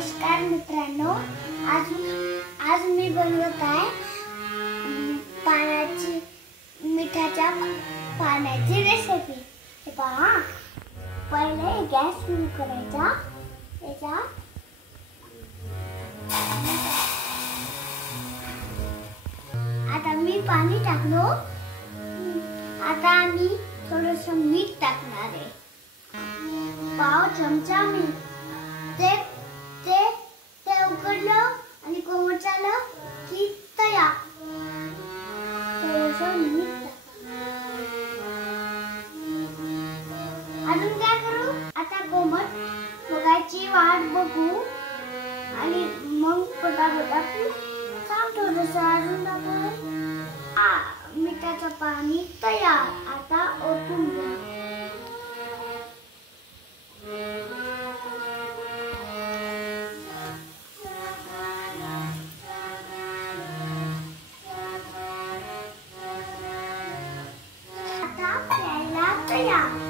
नमस्कार मित्रांनो, आज मी बनवत आहे मिठाच्या पाण्याची रेसिपी। हे पहा, पहिले गॅस सुरू करायचा। याच्यात आता मी पाणी टाकलो। आता आम्ही थोडंसं मीठ टाकणार आहे, पाव चमचा मीठ। ते उकडलं आणि कोमट झालं की तयार। थोडंसं मीठ अजून काय करू? आता कोमट बघायची वाट बघू आणि मग पटापटा थांब थोडंसं अजून टाकू। मिठाचं पाणी तयार। आता ओतून घ्या। आता प्यायला तयार।